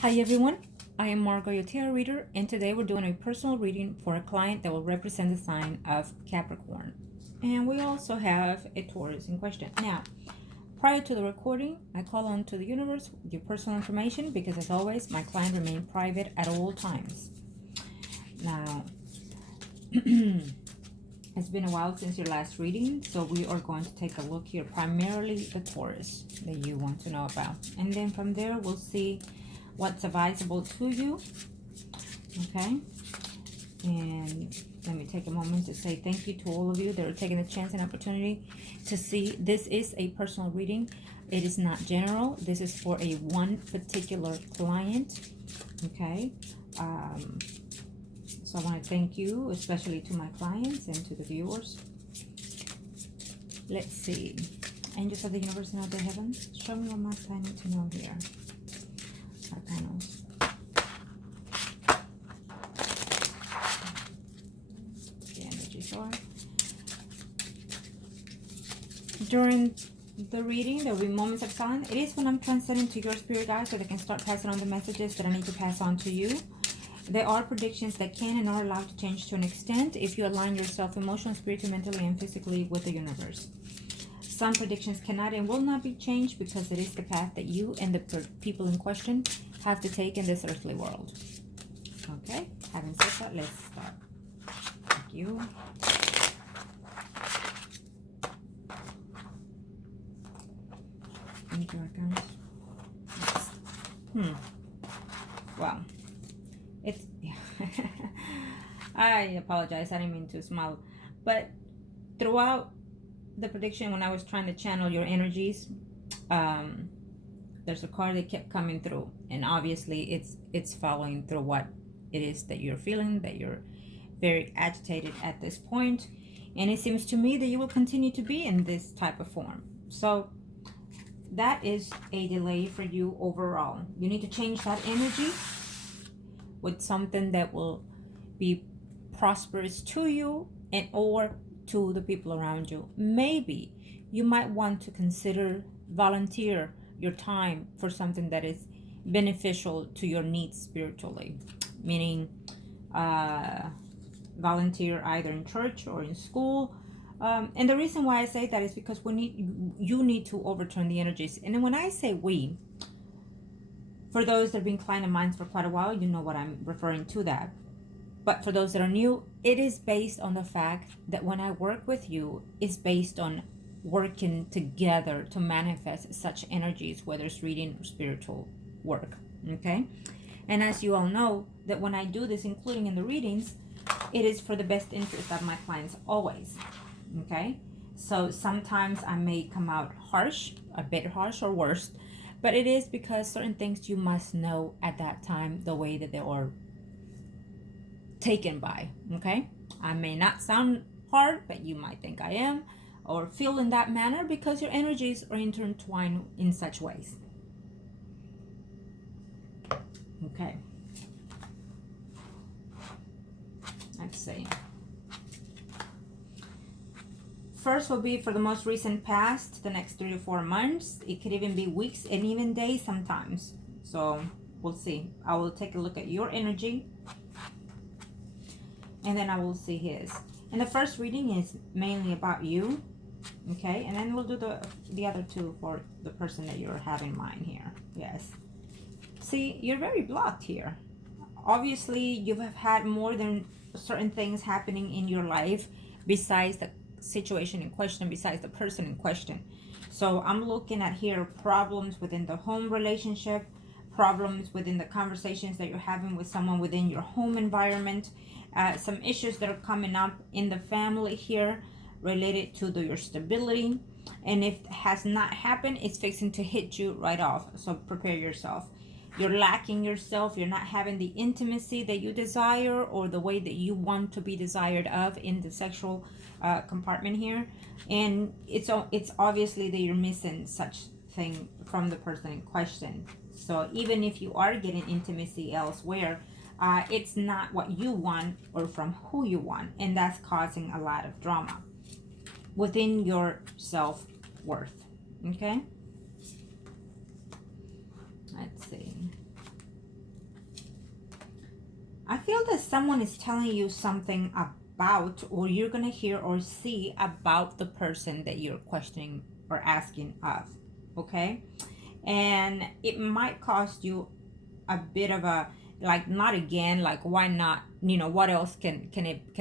Hi everyone, I am Margourtarotreader, and today we're doing a personal reading for a client that will represent the sign of Capricorn. And we also have a Taurus in question. Now, prior to the recording, I call on to the universe with your personal information because, as always, my client remains private at all times. Now, it's been a while since your last reading, so we are going to take a look here, primarily the Taurus that you want to know about. And then from there, we'll see what's advisable to you. Okay, and let me take a moment to say thank you to all of you that are taking the chance and opportunity to see. This is a personal reading. It is not general. This is for a one particular client. Okay, so I want to thank you, especially to my clients and to the viewers. Let's see. Angels of the universe and of the heavens, show me what my client needs to know here. Our panels. The energies are. During the reading, there will be moments of silence. It is when I'm transcending to your spirit guides so they can start passing on the messages that I need to pass on to you. There are predictions that can and are allowed to change to an extent if you align yourself emotionally, spiritually, mentally, and physically with the universe. Some predictions cannot and will not be changed because it is the path that you and the people in question have to take in this earthly world. Okay, having said that, let's start. Thank you. Thank you, Arcanas. Wow. It's I apologize, I didn't mean to smile, but throughout the prediction, when I was trying to channel your energies, there's a card that kept coming through, and obviously it's following through what it is that you're feeling, that you're very agitated at this point, and it seems to me that you will continue to be in this type of form. So that is a delay for you overall. You need to change that energy with something that will be prosperous to you and or to the people around you. Maybe you might want to consider volunteer your time for something that is beneficial to your needs spiritually, meaning volunteer either in church or in school. And the reason why I say that is because you need to overturn the energies. And then when I say we, for those that have been client of mine for quite a while, you know what I'm referring to that. But for those that are new, it is based on the fact that when I work with you, it's based on working together to manifest such energies, whether it's reading or spiritual work. Okay? And as you all know, that when I do this, including in the readings, it is for the best interest of my clients always. Okay? So sometimes I may come out harsh, a bit harsh or worse, but it is because certain things you must know at that time, the way that they are taken by. Okay, I may not sound hard, but you might think I am or feel in that manner because your energies are intertwined in such ways. Okay, let's see. First will be for the most recent past, the next 3 to 4 months. It could even be weeks and even days sometimes. So we'll see. I will take a look at your energy, and then I will see his. And the first reading is mainly about you. Okay, and then we'll do the other two for the person that you have in mind here. Yes. See, you're very blocked here. Obviously, you have had more than certain things happening in your life besides the situation in question, besides the person in question. So I'm looking at here problems within the home relationship, problems within the conversations that you're having with someone within your home environment, some issues that are coming up in the family here related to your stability. And if it has not happened, it's fixing to hit you right off. So prepare yourself. You're lacking yourself. You're not having the intimacy that you desire or the way that you want to be desired of in the sexual compartment here. And it's obviously that you're missing such thing from the person in question. So even if you are getting intimacy elsewhere, it's not what you want or from who you want. And that's causing a lot of drama within your self-worth. Okay? Let's see. feel that someone is telling you something about, or you're going to hear or see about the person that you're questioning or asking of. Okay? And it might cost you a bit of a, like, not again, like, why not, you know, what else can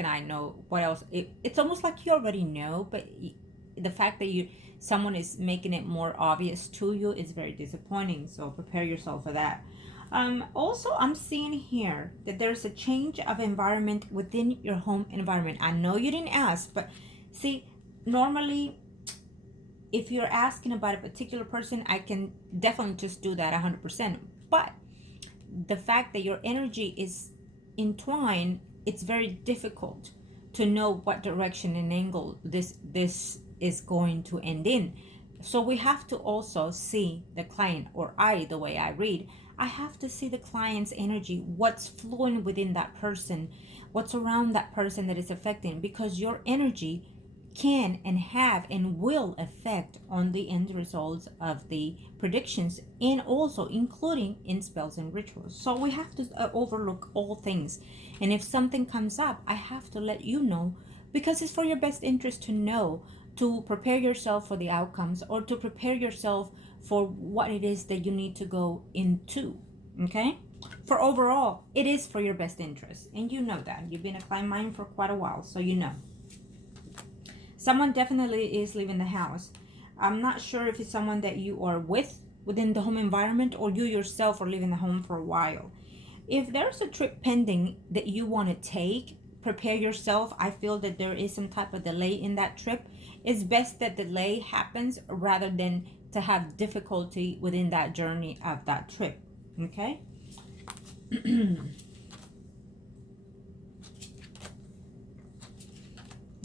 I know, what else, it's almost like you already know, but the fact that someone is making it more obvious to you is very disappointing. So prepare yourself for that. Also, I'm seeing here that there's a change of environment within your home environment. I know you didn't ask, but see, normally if you're asking about a particular person, I can definitely just do that 100%. But the fact that your energy is entwined, it's very difficult to know what direction and angle this is going to end in. So we have to also see the client, or the way I read, I have to see the client's energy, what's flowing within that person, what's around that person that is affecting, because your energy can and have and will affect on the end results of the predictions, and also including in spells and rituals. So we have to overlook all things. And if something comes up, I have to let you know, because it's for your best interest to know, to prepare yourself for the outcomes, or to prepare yourself for what it is that you need to go into. Okay? For overall, it is for your best interest. And you know that. You've been a client of mine for quite a while, so you know. Someone definitely is leaving the house. I'm not sure if it's someone that you are with within the home environment, or you yourself are leaving the home for a while. If there's a trip pending that you want to take, prepare yourself. I feel that there is some type of delay in that trip. It's best that delay happens rather than to have difficulty within that journey of that trip. Okay?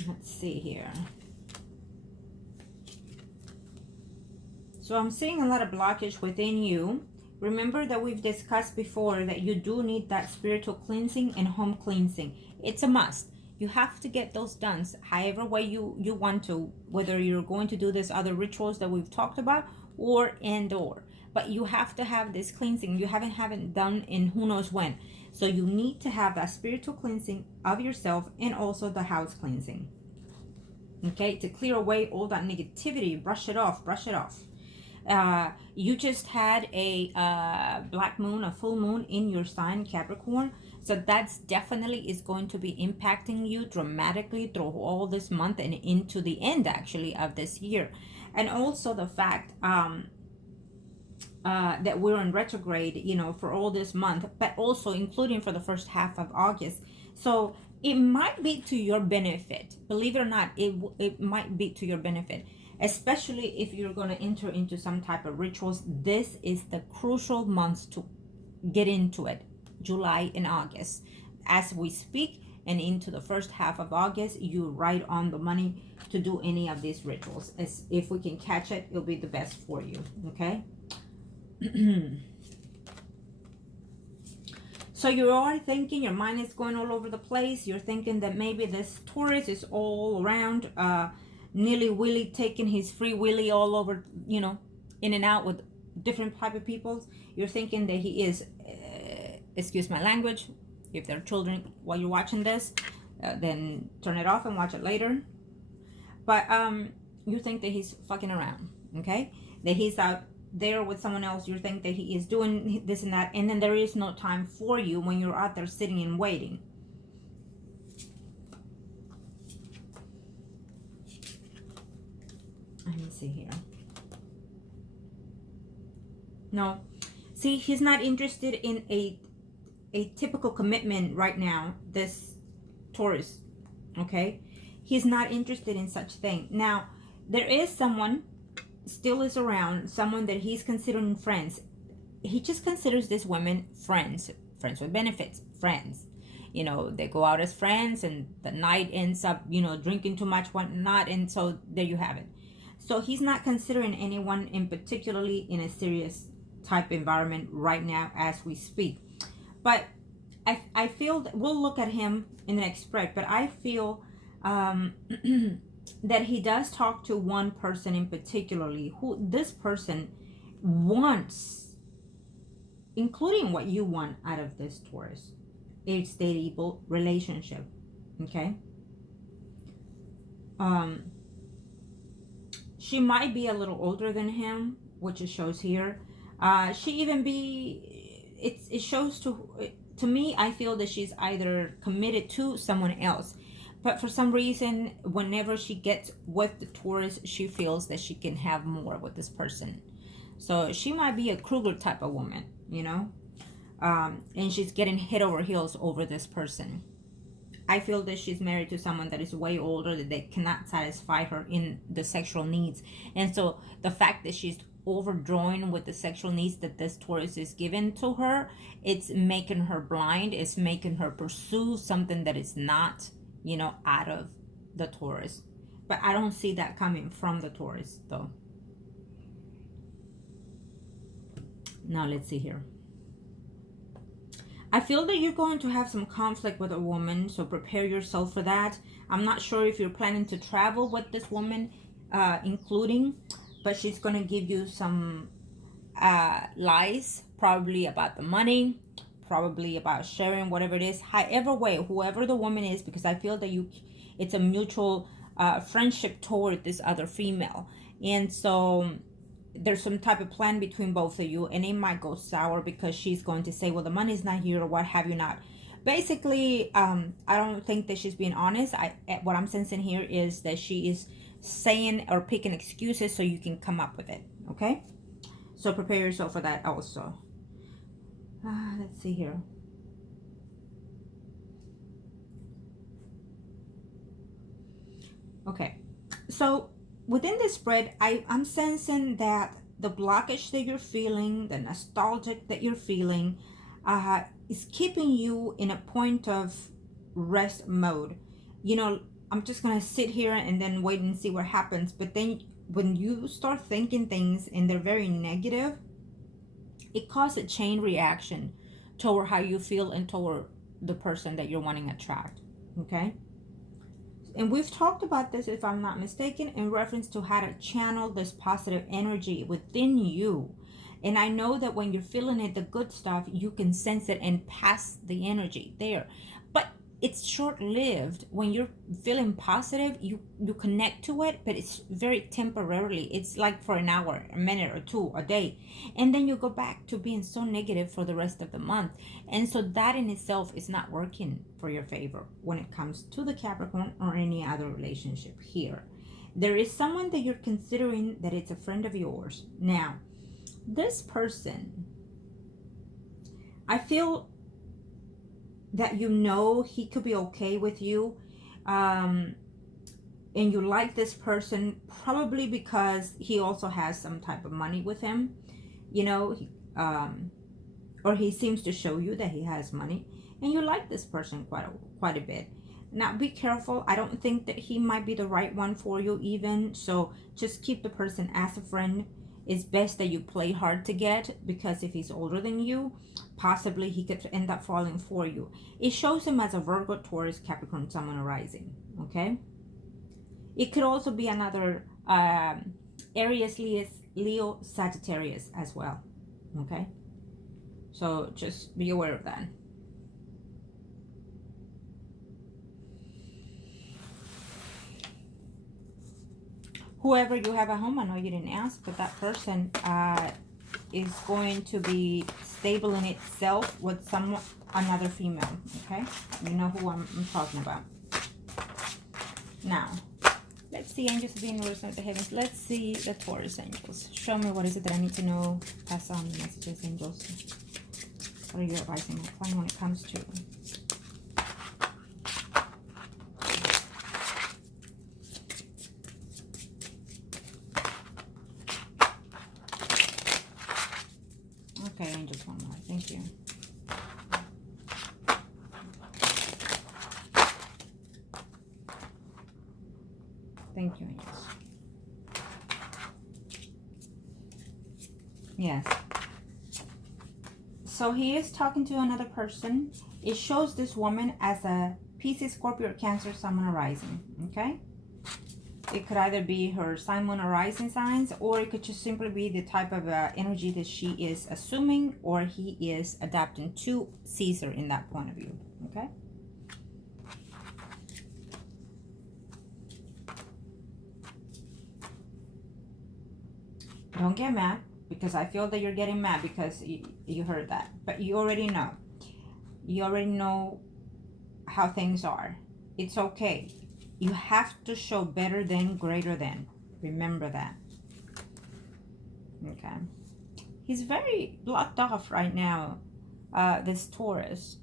Let's see here. So I'm seeing a lot of blockage within you. Remember that we've discussed before that you do need that spiritual cleansing and home cleansing. It's a must. You have to get those done however way you want to, whether you're going to do this other rituals that we've talked about, or. But you have to have this cleansing. You haven't done in who knows when. So you need to have that spiritual cleansing of yourself, and also the house cleansing. Okay, to clear away all that negativity, brush it off. You just had a black moon, a full moon in your sign, Capricorn. So that's definitely is going to be impacting you dramatically through all this month and into the end actually of this year. And also the fact that we're in retrograde, you know, for all this month, but also including for the first half of August. So it might be to your benefit. Believe it or not, it might be to your benefit. Especially if you're going to enter into some type of rituals. This is the crucial months to get into it. July and August. As we speak and into the first half of August, you're right on the money to do any of these rituals. As if we can catch it, it'll be the best for you. Okay? So you're already thinking, your mind is going all over the place. You're thinking that maybe this Taurus is all around, nilly-willy, taking his free willy all over, you know, in and out with different type of people. You're thinking that he is, excuse my language, if there are children while you're watching this, then turn it off and watch it later. But you think that he's fucking around, okay? That he's out there with someone else. You think that he is doing this and that, and then there is no time for you when you're out there sitting and waiting. Let me see here. No, see, he's not interested in a typical commitment right now, this Taurus, okay? He's not interested in such thing. Now, there is someone still is around, someone that he's considering friends. He just considers these women friends with benefits, friends. You know, they go out as friends, and the night ends up, you know, drinking too much, whatnot, and so there you have it. So he's not considering anyone in particularly in a serious type environment right now as we speak. But I feel that we'll look at him in the next spread, but I feel that he does talk to one person in particularly, who this person wants, including what you want out of this Taurus. a stable relationship. Okay. She might be a little older than him, which it shows here. She even be, it shows to me, I feel that she's either committed to someone else, but for some reason, whenever she gets with the Taurus, she feels that she can have more with this person. So she might be a Kruger type of woman, you know, and she's getting head over heels over this person. I feel that she's married to someone that is way older, that they cannot satisfy her in the sexual needs. And so the fact that she's overdrawing with the sexual needs that this Taurus is given to her, it's making her blind. It's making her pursue something that is not, you know, out of the Taurus. But I don't see that coming from the Taurus, though. Now, let's see here. I feel that you're going to have some conflict with a woman, so prepare yourself for that. I'm not sure if you're planning to travel with this woman, including, but she's going to give you some lies, probably about the money, probably about sharing, whatever it is. However way, whoever the woman is, because I feel that it's a mutual friendship toward this other female. And so there's some type of plan between both of you, and it might go sour because she's going to say, well, the money's not here, or what have you not. Basically, I don't think that she's being honest. What I'm sensing here is that she is saying or picking excuses so you can come up with it. Okay, so prepare yourself for that also. Let's see here. Okay, so within this spread, I'm sensing that the blockage that you're feeling, the nostalgic that you're feeling, is keeping you in a point of rest mode. You know, I'm just going to sit here and then wait and see what happens. But then when you start thinking things and they're very negative, it causes a chain reaction toward how you feel and toward the person that you're wanting to attract. Okay? And we've talked about this, if I'm not mistaken, in reference to how to channel this positive energy within you. And I know that when you're feeling it, the good stuff, you can sense it and pass the energy there. But it's short-lived. When you're feeling positive, you connect to it, but it's very temporarily. It's like for an hour, a minute or two, a day. And then you go back to being so negative for the rest of the month. And so that in itself is not working for your favor when it comes to the Capricorn or any other relationship here. There is someone that you're considering that it's a friend of yours. Now, this person, I feel that you know he could be okay with you, and you like this person probably because he also has some type of money with him, you know, or he seems to show you that he has money, and you like this person quite a bit. Now be careful. I don't think that he might be the right one for you even, so just keep the person as a friend. It's best that you play hard to get, because if he's older than you, possibly he could end up falling for you. It shows him as a Virgo, Taurus, Capricorn, Sun, Moon, rising. Okay. It could also be another Aries, Leo, Sagittarius as well. Okay. So just be aware of that. Whoever you have at home, I know you didn't ask, but that person is going to be stable in itself with another female. Okay, you know who I'm talking about. Now, let's see angels of the universe and the heavens. Let's see the Taurus angels. Show me what is it that I need to know. Pass on the messages, angels. What are you advising my client when it comes to? Okay, angels, one more. Thank you. Thank you, angels. Yes. So he is talking to another person. It shows this woman as a Pisces, Scorpio, or Cancer, Sun, Moon, rising. Okay? It could either be her Sun, Moon, or rising signs, or it could just simply be the type of energy that she is assuming or he is adapting to Caesar in that point of view. Okay? Don't get mad, because I feel that you're getting mad because you heard that. But you already know. You already know how things are. It's okay. You have to show better than, greater than. Remember that. Okay. He's very blocked off right now, this Taurus.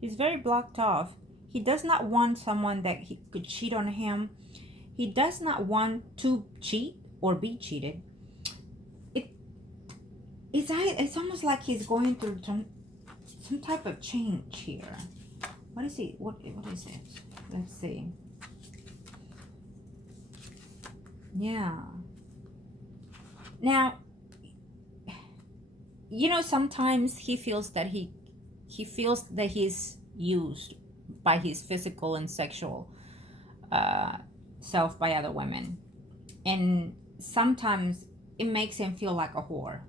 He's very blocked off. He does not want someone that he could cheat on him. He does not want to cheat or be cheated. It's almost like he's going through some type of change here. What is he? What is it? Let's see. Yeah. Now, you know, sometimes he feels that he's used by his physical and sexual self by other women, and sometimes it makes him feel like a whore.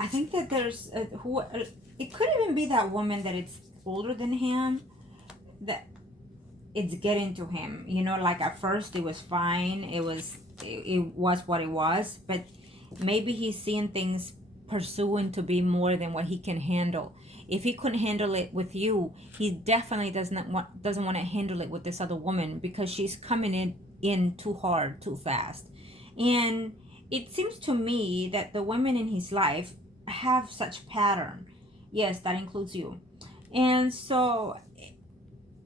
I think that there's it could even be that woman that it's older than him, that it's getting to him. You know, like at first it was fine, it was what it was, but maybe he's seeing things pursuing to be more than what he can handle. If he couldn't handle it with you, he definitely doesn't want to handle it with this other woman, because she's coming in too hard, too fast. And it seems to me that the women in his life have such pattern. Yes, that includes you. And so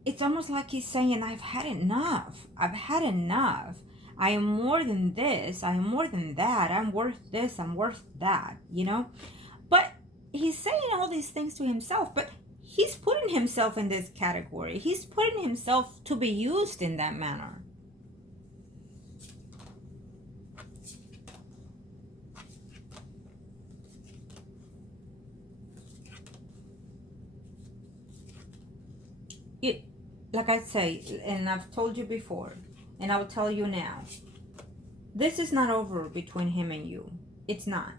it's almost like he's saying, I've had enough. I've had enough. I am more than this. I am more than that. I'm worth this. I'm worth that, you know? But he's saying all these things to himself, but he's putting himself in this category. He's putting himself to be used in that manner. Like I say, and I've told you before, and I will tell you now, this is not over between him and you. It's not.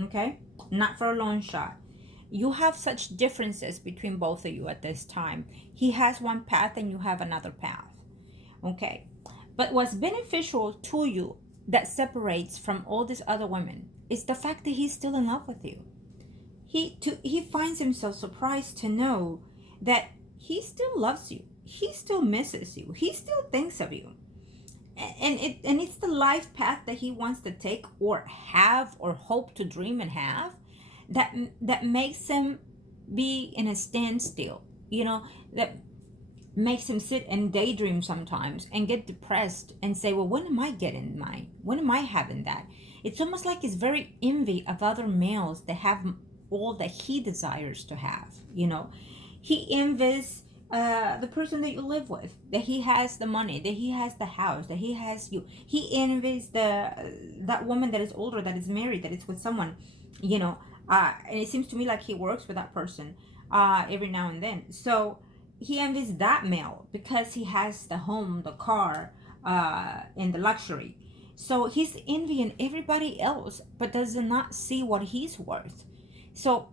Okay? Not for a long shot. You have such differences between both of you at this time. He has one path and you have another path. Okay? But what's beneficial to you that separates from all these other women is the fact that he's still in love with you. He finds himself surprised to know that he still loves you. He still misses you. He still thinks of you. And it's the life path that he wants to take or have or hope to dream and have that makes him be in a standstill, you know, that makes him sit and daydream sometimes and get depressed and say, well, when am I getting mine? When am I having that? It's almost like he's very envy of other males that have all that he desires to have, you know. He envies the person that you live with, that he has the money, that he has the house, that he has you. He envies that woman that is older, that is married, that is with someone, you know. And it seems to me like he works with that person every now and then. So he envies that male because he has the home, the car, and the luxury. So he's envying everybody else, but does not see what he's worth. So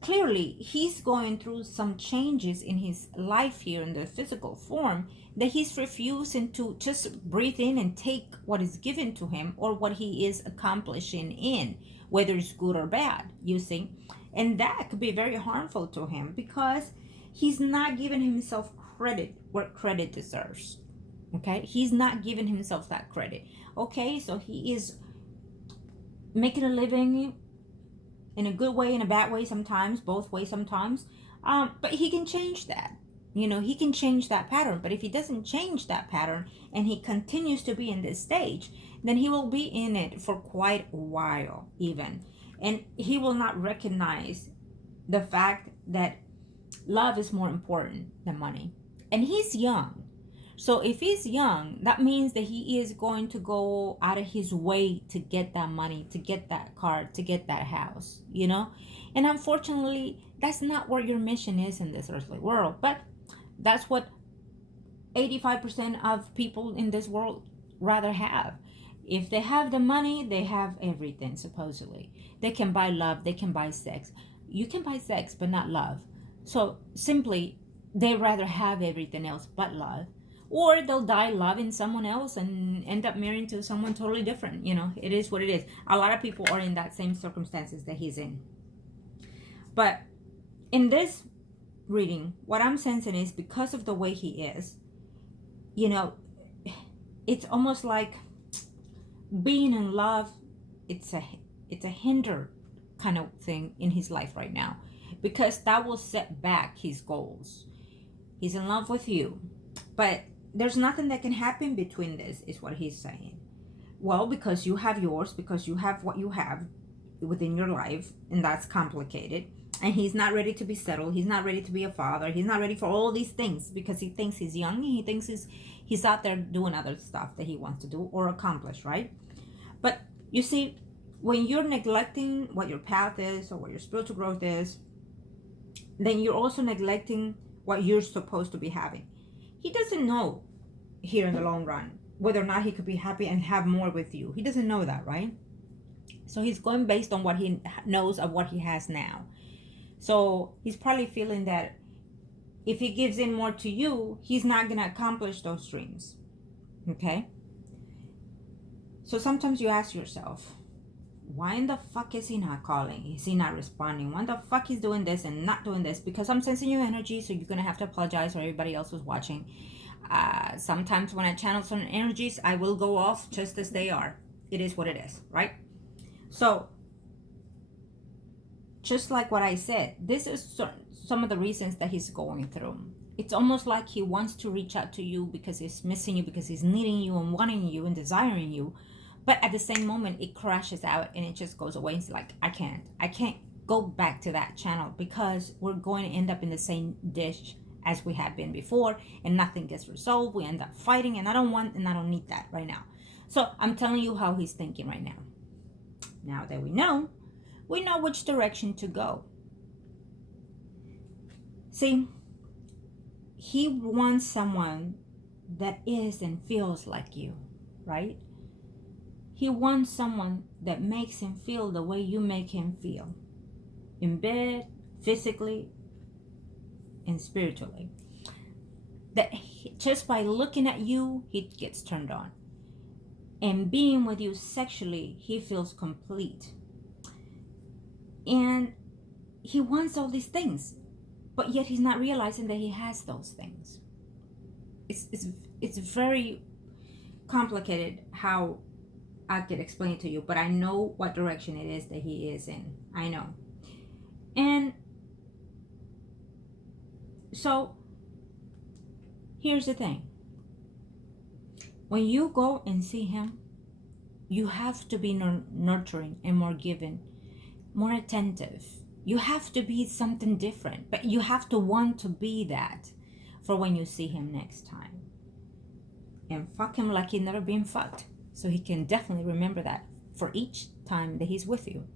clearly, he's going through some changes in his life here in the physical form that he's refusing to just breathe in and take what is given to him or what he is accomplishing in, whether it's good or bad, you see. And that could be very harmful to him because he's not giving himself credit where credit deserves. Okay? He's not giving himself that credit. Okay? So he is making a living in a good way, in a bad way sometimes, both ways sometimes. But he can change that. You know, he can change that pattern. But if he doesn't change that pattern and he continues to be in this stage, then he will be in it for quite a while even. And he will not recognize the fact that love is more important than money. And he's young. So if he's young, that means that he is going to go out of his way to get that money, to get that car, to get that house, you know? And unfortunately, that's not what your mission is in this earthly world. But that's what 85% of people in this world rather have. If they have the money, they have everything, supposedly. They can buy love, they can buy sex. You can buy sex, but not love. So simply, they rather have everything else but love. Or they'll die loving someone else and end up marrying to someone totally different. You know, it is what it is. A lot of people are in that same circumstances that he's in. But in this reading, what I'm sensing is because of the way he is, you know, it's almost like being in love, it's a hinder kind of thing in his life right now, because that will set back his goals. He's in love with you, but there's nothing that can happen between this, is what he's saying. Well, because you have yours, because you have what you have within your life, and that's complicated. And he's not ready to be settled. He's not ready to be a father. He's not ready for all these things because he thinks he's young and he thinks he's out there doing other stuff that he wants to do or accomplish, right? But you see, when you're neglecting what your path is or what your spiritual growth is, then you're also neglecting what you're supposed to be having. He doesn't know here in the long run whether or not he could be happy and have more with you. He doesn't know that, right? So he's going based on what he knows of what he has now. So he's probably feeling that if he gives in more to you, he's not going to accomplish those dreams. Okay? So sometimes you ask yourself, why in the fuck is he not calling? Is he not responding? Why the fuck he's doing this and not doing this? Because I'm sensing your energy, so you're going to have to apologize for everybody else who's watching. Sometimes when I channel certain energies, I will go off just as they are. It is what it is, right? So, just like what I said, this is some of the reasons that he's going through. It's almost like he wants to reach out to you because he's missing you, because he's needing you and wanting you and desiring you. But at the same moment, it crashes out and it just goes away. It's like, I can't go back to that channel because we're going to end up in the same dish as we had been before and nothing gets resolved. We end up fighting and I don't want and I don't need that right now. So I'm telling you how he's thinking right now. Now that we know which direction to go. See, he wants someone that is and feels like you, right? He wants someone that makes him feel the way you make him feel. In bed, physically, and spiritually. That just by looking at you, he gets turned on. And being with you sexually, he feels complete. And he wants all these things, but yet he's not realizing that he has those things. It's very complicated how I could explain it to you, but I know what direction it is that he is in. I know. And so here's the thing. When you go and see him, you have to be nurturing and more giving, more attentive. You have to be something different, but you have to want to be that for when you see him next time. And fuck him like he's never been fucked. So he can definitely remember that for each time that he's with you.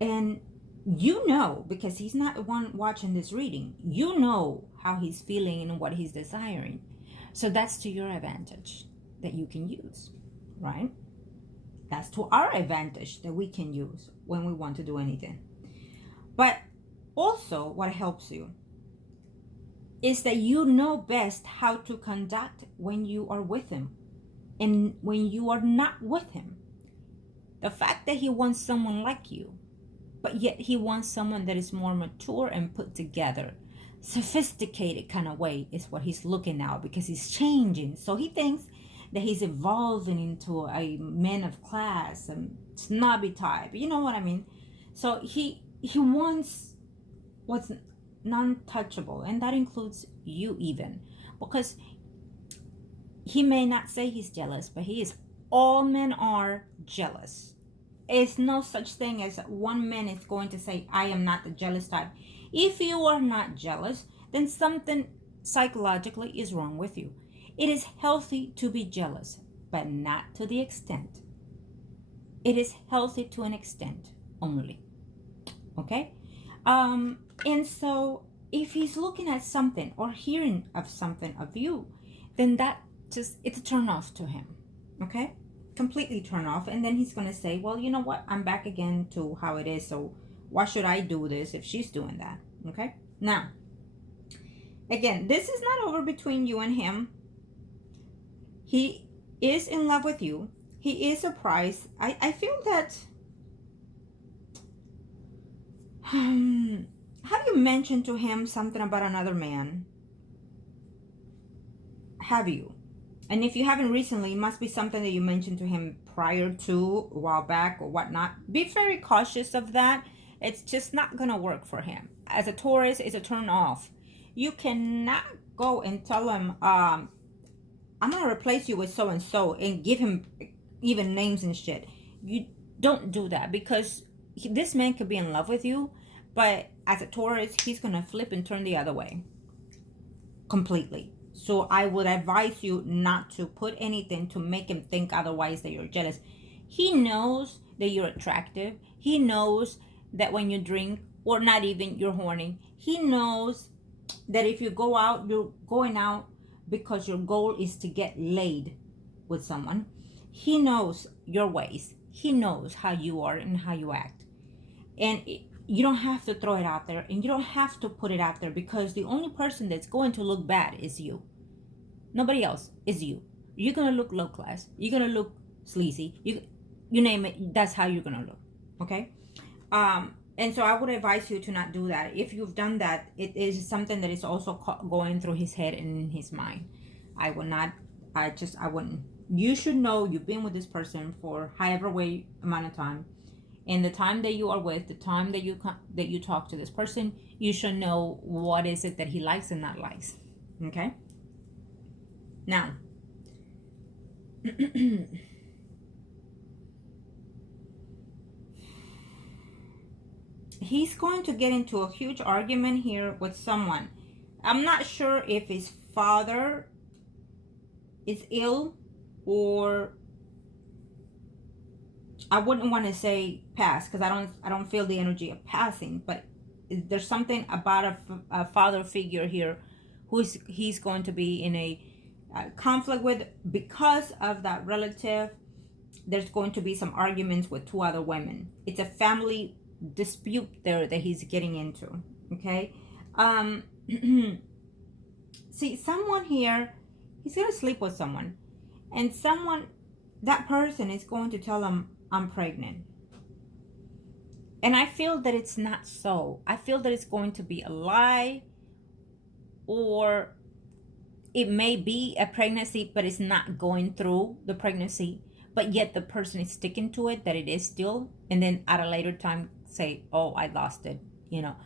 And you know, because he's not the one watching this reading, you know how he's feeling and what he's desiring. So that's to your advantage that you can use, right? That's to our advantage that we can use when we want to do anything. But also what helps you is that you know best how to conduct when you are with him and when you are not with him. The fact that he wants someone like you, but yet he wants someone that is more mature and put together, sophisticated kind of way is what he's looking now, because he's changing. So he thinks that he's evolving into a man of class and snobby type. You know what I mean? So he wants what's non-touchable, and that includes you even, because he may not say he's jealous, but he is. All men are jealous. It's no such thing as one man is going to say, I am not the jealous type. If you are not jealous, then something psychologically is wrong with you. It is healthy to be jealous, but not to the extent. It is healthy to an extent only. Okay? And so if he's looking at something or hearing of something of you, then that just, it's a turn off to him. Okay? Completely turn off. And then he's going to say, well, you know what? I'm back again to how it is. So why should I do this if she's doing that? Okay? Now, again, this is not over between you and him. He is in love with you. He is surprised. I feel that... have you mentioned to him something about another man? Have you? And if you haven't recently, it must be something that you mentioned to him prior to, a while back or whatnot. Be very cautious of that. It's just not going to work for him. As a Taurus, it's a turn off. You cannot go and tell him, I'm going to replace you with so-and-so and give him even names and shit. You don't do that, because this man could be in love with you, but as a Taurus, he's going to flip and turn the other way completely. So I would advise you not to put anything to make him think otherwise, that you're jealous. He knows that you're attractive. He knows that when you drink, or not even, you're horny. He knows that if you go out, you're going out because your goal is to get laid with someone. He knows your ways. He knows how you are and how you act. And you don't have to throw it out there, and you don't have to put it out there, because the only person that's going to look bad is you. Nobody else, is you. You're going to look low class. You're going to look sleazy. You name it, that's how you're going to look. Okay? And so I would advise you to not do that. If you've done that, it is something that is also going through his head and in his mind. I wouldn't. You should know you've been with this person for however way amount of time. And the time that you are with, the time that you talk to this person, you should know what is it that he likes and not likes. Okay? Now, he's going to get into a huge argument here with someone. I'm not sure if his father is ill, or I wouldn't want to say pass, because I don't feel the energy of passing, but there's something about a father figure here he's going to be in a conflict with, because of that relative. There's going to be some arguments with two other women. It's a family dispute there that he's getting into. Okay. See, someone here, he's gonna sleep with someone, and that person is going to tell him, I'm pregnant. And I feel that it's not so. I feel that it's going to be a lie, or it may be a pregnancy, but it's not going through the pregnancy, but yet the person is sticking to it, that it is still, and then at a later time say, oh, I lost it, you know.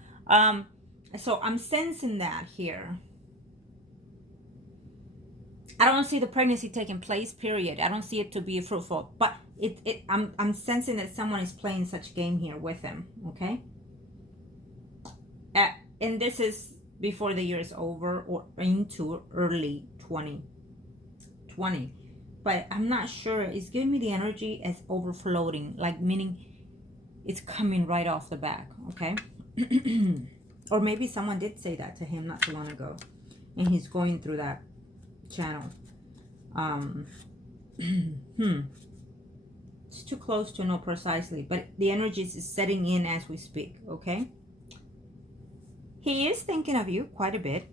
So I'm sensing that here. I don't see the pregnancy taking place, period. I don't see it to be fruitful, but I'm sensing that someone is playing such game here with him. Okay. And this is before the year is over, or into early 2020. But I'm not sure. It's giving me the energy as overflowing, like meaning it's coming right off the back. Okay. Or maybe someone did say that to him not too long ago, and he's going through that channel. It's too close to know precisely, but the energy is setting in as we speak. Okay. He is thinking of you quite a bit.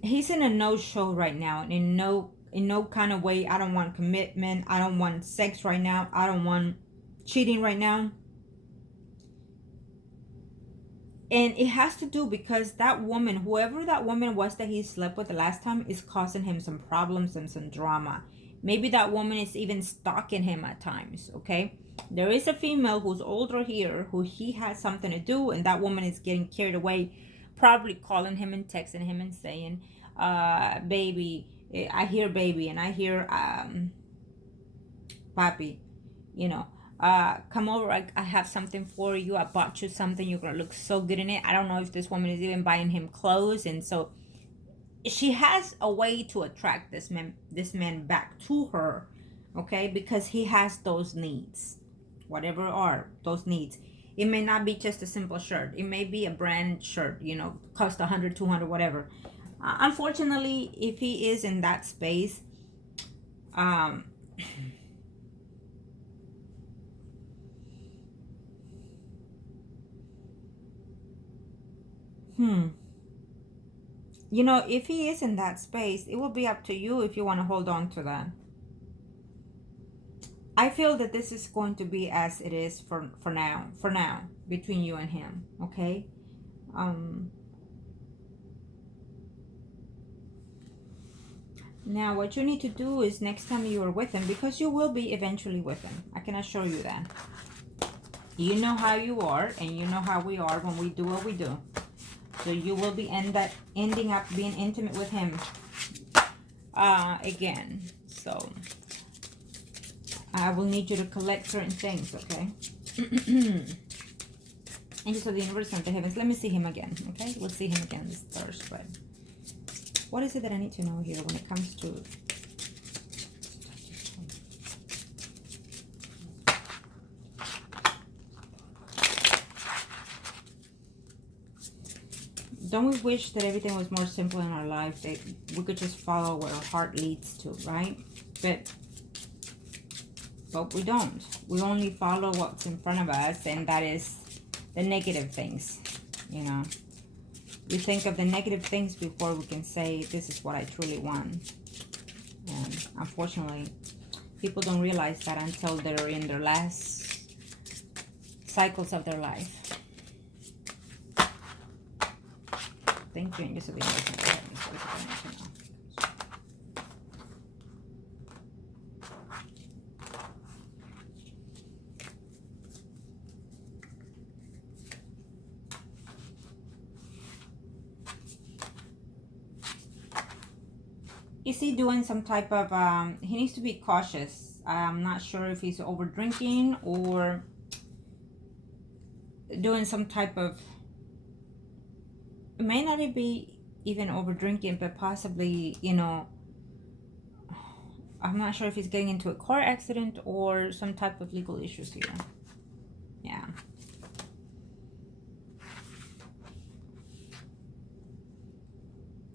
He's in a no-show right now, and in no kind of way. I don't want commitment. I don't want sex right now. I don't want cheating right now. And it has to do because that woman, whoever that woman was that he slept with the last time, is causing him some problems and some drama. Maybe that woman is even stalking him at times, okay? There is a female who's older here who he has something to do, and that woman is getting carried away, probably calling him and texting him and saying, baby, I hear baby, and I hear papi, you know. Come over, I have something for you. I bought you something. You're going to look so good in it. I don't know if this woman is even buying him clothes. And so she has a way to attract this man back to her. Okay. Because he has those needs. whatever are those needs. It may not be just a simple shirt. It may be a brand shirt, you know, cost 100, 200, whatever. Unfortunately, if he is in that space, you know, if he is in that space, it will be up to you if you want to hold on to that. I feel that this is going to be as it is for now, between you and him, okay? Now, what you need to do is next time you are with him, because you will be eventually with him. I can assure you that. You know how you are, and you know how we are when we do what we do. So you will be ending up being intimate with him again. So I will need you to collect certain things, okay? Angels of the universe and the heavens. Let me see him again, okay? We'll see him again this first, but what is it that I need to know here when it comes to... Don't we wish that everything was more simple in our life, that we could just follow where our heart leads to, right? But we don't. We only follow what's in front of us, and that is the negative things, you know. We think of the negative things before we can say, this is what I truly want. And unfortunately, people don't realize that until they're in their last cycles of their life. Thank you, angels of the universe and the heavens. What is it I need to know? Is he doing some type of, he needs to be cautious. I'm not sure if he's over drinking or doing some type of, it may not be even over drinking, but possibly, you know, I'm not sure if he's getting into a car accident or some type of legal issues here. Yeah.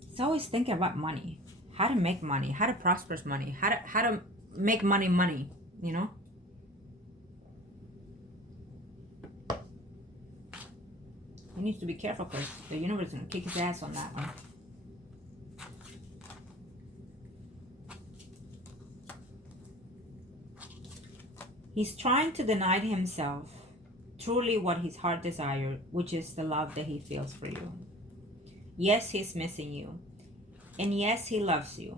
He's always thinking about money. How to make money, how to prosper money, how to make money, you know? He needs to be careful because the universe is going to kick his ass on that one. He's trying to deny himself truly what his heart desires, which is the love that he feels for you. Yes, he's missing you. And yes, he loves you.